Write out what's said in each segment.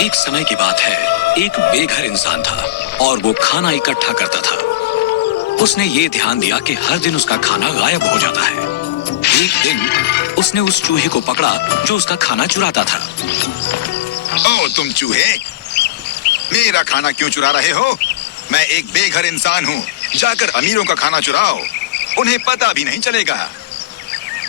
एक समय की बात है, एक बेघर इंसान था और वो खाना इकट्ठा करता था। उसने ये ध्यान दिया कि हर दिन उसका खाना गायब हो जाता है। एक दिन उसने उस चूहे को पकड़ा जो उसका खाना चुराता था। ओ तुम चूहे, मेरा खाना क्यों चुरा रहे हो? मैं एक बेघर इंसान हूँ। जाकर अमीरों का खाना चुराओ, उन्हें पता भी नहीं चलेगा।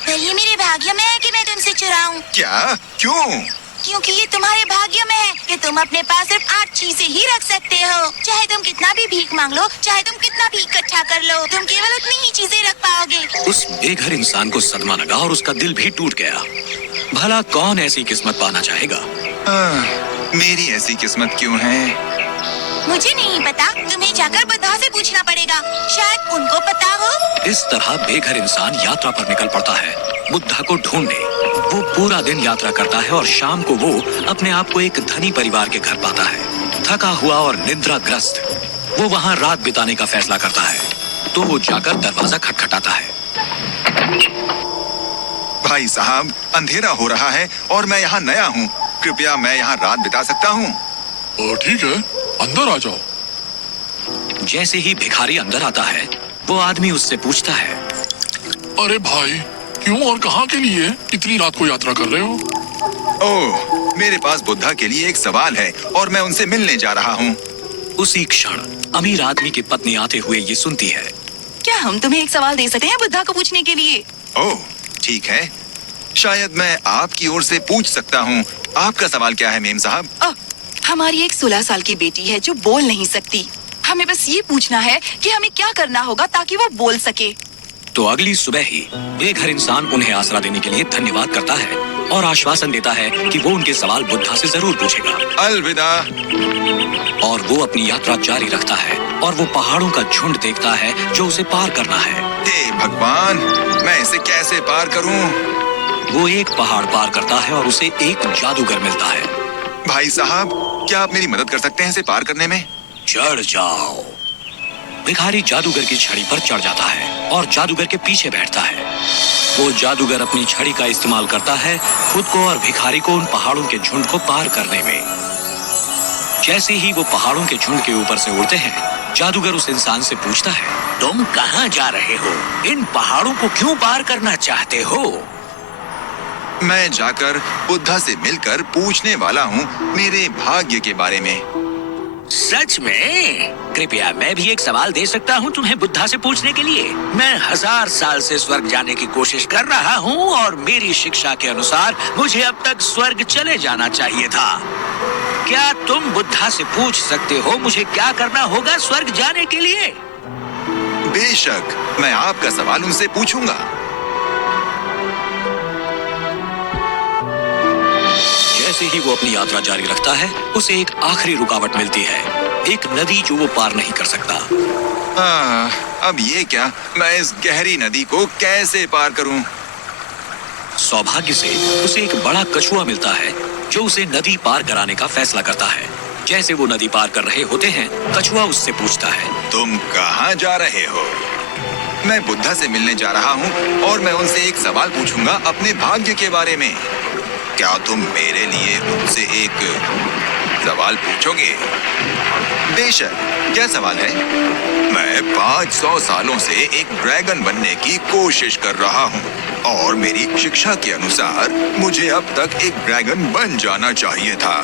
पर ये मेरे भाग्य में है कि मैं तुमसे चुराऊं। क्या? क्यों? क्योंकि ये तुम्हारे भाग्य में है कि तुम अपने पास सिर्फ 8 चीजें ही रख सकते हो। चाहे तुम कितना भी भीख मांग लो, चाहे तुम कितना भी इकट्ठा कर लो, तुम केवल उतनी ही चीजें रख पाओगे। उस बेघर इंसान को सदमा लगा और उसका दिल भी टूट गया। भला कौन ऐसी किस्मत पाना चाहेगा? मेरी ऐसी किस्मत क्यों है? मुझे नहीं पता, तुम्हें जाकर बुद्धा से पूछना पड़ेगा, शायद उनको पता हो। इस तरह बेघर इंसान यात्रा पर निकल पड़ता है बुद्धा को ढूंढने। वो पूरा दिन यात्रा करता है और शाम को वो अपने आप को एक धनी परिवार के घर पाता है। थका हुआ और निद्राग्रस्त वो वहाँ रात बिताने का फैसला करता है। तो वो जाकर दरवाजा खटखटाता है। भाई साहब, अंधेरा हो रहा है और मैं यहाँ नया हूँ। कृपया मैं यहाँ रात बिता सकता हूँ? ठीक है, अंदर आ जाओ। जैसे ही भिखारी अंदर आता है, वो आदमी उससे पूछता है, अरे भाई, क्यों और कहाँ के लिए इतनी रात को यात्रा कर रहे हो? ओह, मेरे पास बुद्धा के लिए एक सवाल है और मैं उनसे मिलने जा रहा हूँ। उसी क्षण अमीर आदमी की पत्नी आते हुए ये सुनती है, क्या हम तुम्हें एक सवाल दे सकते हैं बुद्धा को पूछने के लिए? ओह, ठीक है। शायद मैं आपकी ओर से पूछ सकता हूँ। आपका सवाल क्या है मेम साहब? हमारी एक 16 साल की बेटी है जो बोल नहीं सकती। हमें बस ये पूछना है कि हमें क्या करना होगा ताकि वो बोल सके। तो अगली सुबह ही बेघर इंसान उन्हें आसरा देने के लिए धन्यवाद करता है और आश्वासन देता है कि वो उनके सवाल बुद्धा से जरूर पूछेगा। अलविदा। और वो अपनी यात्रा जारी रखता है और वो पहाड़ों का झुंड देखता है जो उसे पार करना है। हे भगवान, मैं इसे कैसे पार करूं? वो एक पहाड़ पार करता है और उसे एक जादूगर मिलता है। भाई साहब, क्या आप मेरी मदद कर सकते हैं इसे पार करने में? चढ़ जाओ। भिखारी जादूगर की छड़ी पर चढ़ जाता है और जादूगर के पीछे बैठता है। वो जादूगर अपनी छड़ी का इस्तेमाल करता है खुद को और भिखारी को उन पहाड़ों के झुंड को पार करने में। जैसे ही वो पहाड़ों के झुंड के ऊपर से उड़ते हैं, जादूगर उस इंसान से पूछता है, तुम कहाँ जा रहे हो? इन पहाड़ों को क्यों पार करना चाहते हो? मैं जाकर बुद्धा से मिलकर पूछने वाला हूँ मेरे भाग्य के बारे में। सच में? कृपया मैं भी एक सवाल दे सकता हूँ तुम्हें बुद्धा से पूछने के लिए? मैं 1000 साल से स्वर्ग जाने की कोशिश कर रहा हूँ और मेरी शिक्षा के अनुसार मुझे अब तक स्वर्ग चले जाना चाहिए था। क्या तुम बुद्धा से पूछ सकते हो मुझे क्या करना होगा स्वर्ग जाने के लिए? बेशक, मैं आपका सवाल उनसे पूछूंगा। जैसे ही वो अपनी यात्रा जारी रखता है, उसे एक आखिरी रुकावट मिलती है, एक नदी जो वो पार नहीं कर सकता। अब ये क्या? मैं इस गहरी नदी को कैसे पार करूं? सौभाग्य से उसे एक बड़ा कछुआ मिलता है जो उसे नदी पार कराने का फैसला करता है। जैसे वो नदी पार कर रहे होते हैं, कछुआ उससे पूछता है, तुम कहाँ जा रहे हो? मैं बुद्धा से मिलने जा रहा हूँ और मैं उनसे एक सवाल पूछूंगा अपने भाग्य के बारे में। क्या तुम मेरे लिए उनसे एक सवाल पूछोगे? बेशक, क्या सवाल है? मैं 500 सालों से एक ड्रैगन बनने की कोशिश कर रहा हूँ और मेरी शिक्षा के अनुसार मुझे अब तक एक ड्रैगन बन जाना चाहिए था।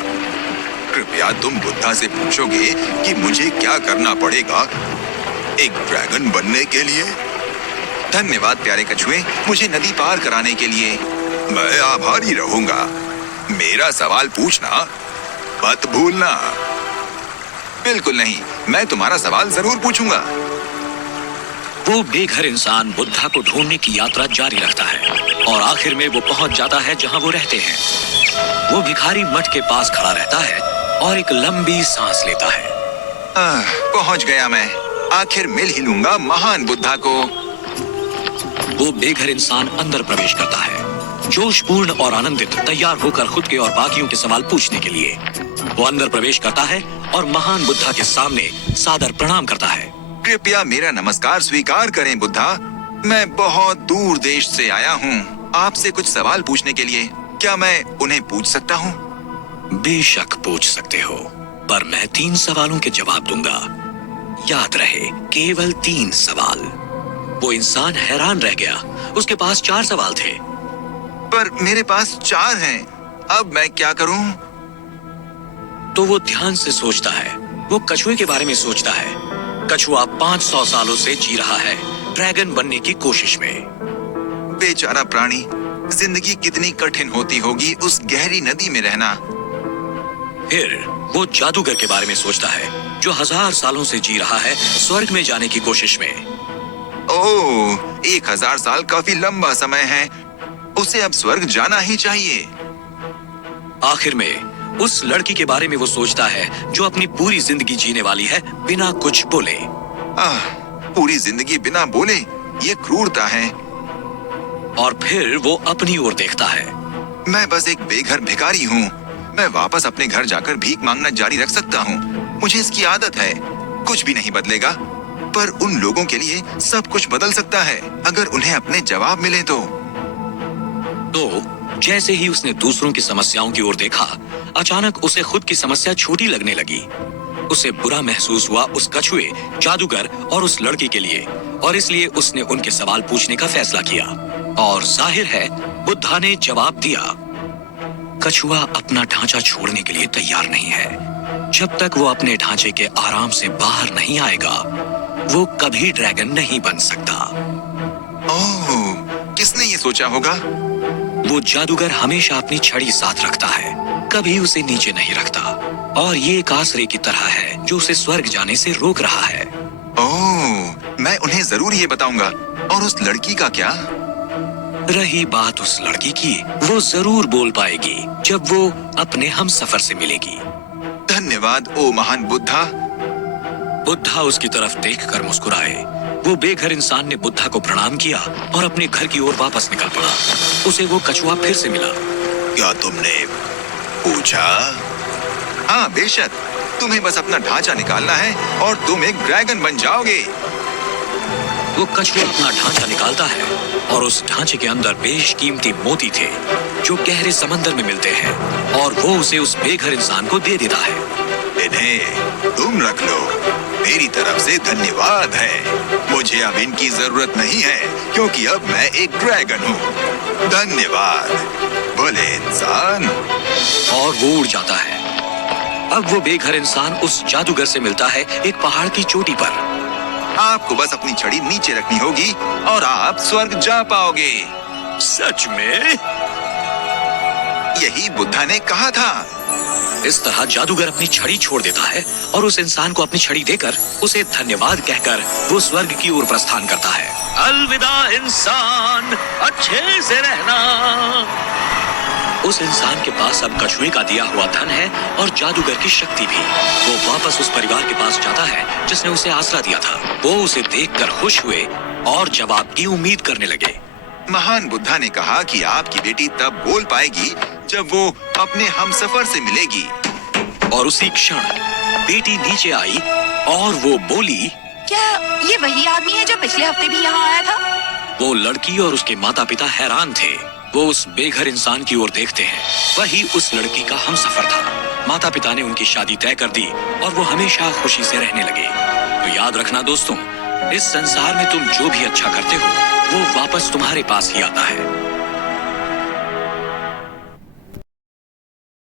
कृपया तुम बुद्धा से पूछोगे कि मुझे क्या करना पड़ेगा एक ड्रैगन बनने के लिए। धन्यवाद प्यारे कछुए, मुझे नदी पार कराने के लिए। मैं आभारी रहूंगा। मेरा सवाल पूछना मत भूलना। बिल्कुल नहीं, मैं तुम्हारा सवाल जरूर पूछूंगा। वो बेघर इंसान बुद्धा को ढूंढने की यात्रा जारी रखता है और आखिर में वो पहुंच जाता है जहां वो रहते हैं। वो भिखारी मठ के पास खड़ा रहता है और एक लंबी सांस लेता है। पहुंच गया मैं। आखिर मिल ही लूंगा महान बुद्धा को। वो बेघर इंसान अंदर प्रवेश करता है, जोशपूर्ण और आनंदित, तैयार होकर खुद के और बाकियों के सवाल पूछने के लिए। वो अंदर प्रवेश करता है और महान बुद्धा के सामने सादर प्रणाम करता है। कृपया मेरा नमस्कार स्वीकार करें बुद्धा। मैं बहुत दूर देश से आया हूँ आपसे कुछ सवाल पूछने के लिए। क्या मैं उन्हें पूछ सकता हूँ? बेशक पूछ सकते हो, पर मैं 3 सवालों के जवाब दूंगा। याद रहे, केवल 3 सवाल। वो इंसान हैरान रह गया। उसके पास 4 सवाल थे। पर मेरे पास 4 हैं। अब मैं क्या करूं? तो वो ध्यान से सोचता है। वो कछुए के बारे में सोचता है। कछुआ 500 सालों से जी रहा है, ड्रैगन बनने की कोशिश में। बेचारा प्राणी, जिंदगी कितनी कठिन होती होगी उस गहरी नदी में रहना। फिर वो जादूगर के बारे में सोचता है, जो 1000 सालों से जी रहा है स्वर्ग में जाने की कोशिश में। ओह, 1000 साल काफी लंबा समय है। उसे अब स्वर्ग जाना ही चाहिए। आखिर में उस लड़की के बारे में वो सोचता है, जो अपनी पूरी जिंदगी जीने वाली है बिना कुछ बोले। पूरी जिंदगी बिना बोले, ये क्रूरता है। और फिर वो अपनी ओर देखता है। मैं बस एक बेघर भिखारी हूँ। मैं वापस अपने घर जाकर भीख मांगना जारी रख सकता हूँ। मुझे इसकी आदत है। कुछ भी नहीं बदलेगा, पर उन लोगों के लिए सब कुछ बदल सकता है, अगर उन्हें अपने जवाब मिले तो जैसे ही उसने दूसरों की समस्याओं की ओर देखा, अचानक उसे खुद की समस्या छोटी लगने लगी। उसे बुरा महसूस हुआ उस कछुए, जादूगर और उस लड़की के लिए, और इसलिए उसने उनके सवाल पूछने का फैसला किया। और जाहिर है, बुद्धा ने जवाब दिया। कछुआ अपना ढांचा छोड़ने के लिए तैयार नहीं है। जब तक वो अपने ढांचे के आराम से बाहर नहीं आएगा, वो कभी ड्रैगन नहीं बन सकता। ओह, किसने ये सोचा होगा? वो जादूगर हमेशा अपनी छड़ी साथ रखता है, कभी उसे नीचे नहीं रखता, और ये एक आसरे की तरह है जो उसे स्वर्ग जाने से रोक रहा है। ओह, मैं उन्हें जरूर ये बताऊंगा। और उस लड़की का क्या? रही बात उस लड़की की, वो जरूर बोल पाएगी जब वो अपने हमसफर से मिलेगी। धन्यवाद ओ महान बुद्धा। बुद्धा उसकी तरफ देखकर मुस्कुराए। वो बेघर इंसान ने बुद्धा को प्रणाम किया और अपने घर की ओर वापस निकल पड़ा। उसे वो कछुआ फिर से मिला। क्या तुमने पूछा? हाँ बेशक, तुम्हें बस अपना ढांचा निकालना है और तुम एक ड्रैगन बन जाओगे। वो कछुआ अपना ढांचा निकालता है और उस ढांचे के अंदर बेशकीमती मोती थे, जो गहरे समंदर में मिलते हैं, और वो उसे उस बेघर इंसान को दे देता है। इन्हें तुम रख लो। मेरी तरफ से धन्यवाद है। मुझे अब इनकी जरूरत नहीं है, क्योंकि अब मैं एक ड्रैगन हूँ। धन्यवाद भले इंसान। और वो उड़ जाता है। अब वो बेघर इंसान उस जादूगर से मिलता है एक पहाड़ की चोटी पर। आपको बस अपनी छड़ी नीचे रखनी होगी और आप स्वर्ग जा पाओगे। सच में? यही बुद्धा ने कहा था। इस तरह जादूगर अपनी छड़ी छोड़ देता है और उस इंसान को अपनी छड़ी देकर उसे धन्यवाद कहकर वो स्वर्ग की ओर प्रस्थान करता है। अलविदा इंसान, अच्छे से रहना। उस इंसान के पास अब कछुए का दिया हुआ धन है और जादूगर की शक्ति भी। वो वापस उस परिवार के पास जाता है जिसने उसे आसरा दिया था। वो उसे देखकर खुश हुए और जवाब की उम्मीद करने लगे। महान बुद्धा ने कहा कि आपकी बेटी तब बोल पाएगी जब वो अपने हमसफर से मिलेगी। और उसी क्षण बेटी नीचे आई और वो बोली, क्या ये वही आदमी है जो पिछले हफ्ते भी यहाँ आया था? वो लड़की और उसके माता पिता हैरान थे। वो उस बेघर इंसान की ओर देखते हैं। वही उस लड़की का हमसफर था। माता पिता ने उनकी शादी तय कर दी और वो हमेशा खुशी से रहने लगे। तो याद रखना दोस्तों, इस संसार में तुम जो भी अच्छा करते हो, वो वापस तुम्हारे पास ही आता है।